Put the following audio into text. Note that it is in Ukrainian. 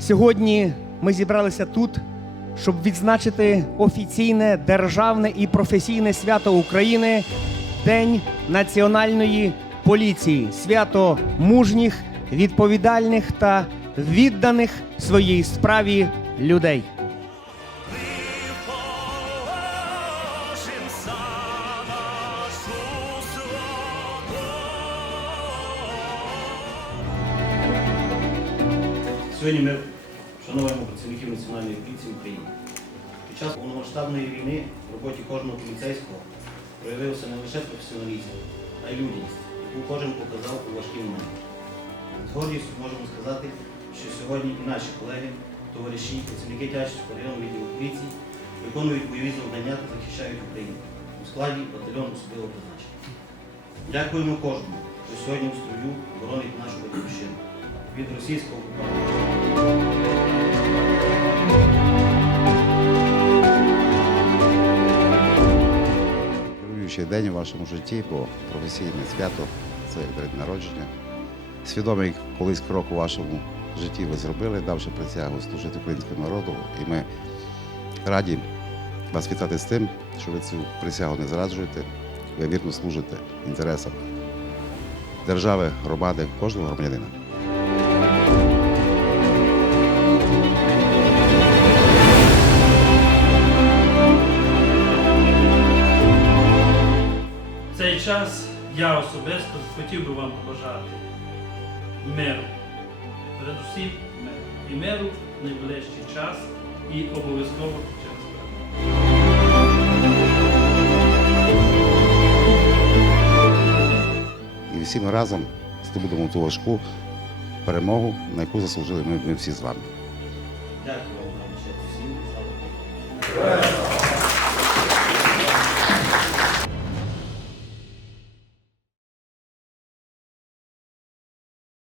Сьогодні ми зібралися тут, щоб відзначити офіційне державне і професійне свято України День національної поліції, свято мужніх, відповідальних та відданих своїй справі людей. Сьогодні ми вшановуємо працівників Національної поліції України. Під час повномасштабної війни в роботі кожного поліцейського проявився не лише професіоналізм, а й людяність, яку кожен показав у важкі моменти. З гордістю можемо сказати, що сьогодні і наші колеги, товариші, працівники Тячівського районного відділу поліції виконують бойові завдання та захищають Україну у складі батальйону особливого призначення. Дякуємо кожному, хто сьогодні в строю боронить нашу батьківщину від російського окупанта. День у вашому житті, бо професійне свято це день народження. Свідомий колись крок у вашому житті ви зробили, давши присягу служити українському народу. І ми раді вас вітати з тим, що ви цю присягу не зраджуєте, ви вірно служите інтересам держави, громади, кожного громадянина. В цей час я особисто хотів би вам побажати миру. Передусім миру. І миру в найближчий час і обов'язково через перемогу. І всі ми разом здобудемо ту важку перемогу, на яку заслужили ми, ми всі з вами. Дякую вам ще всім.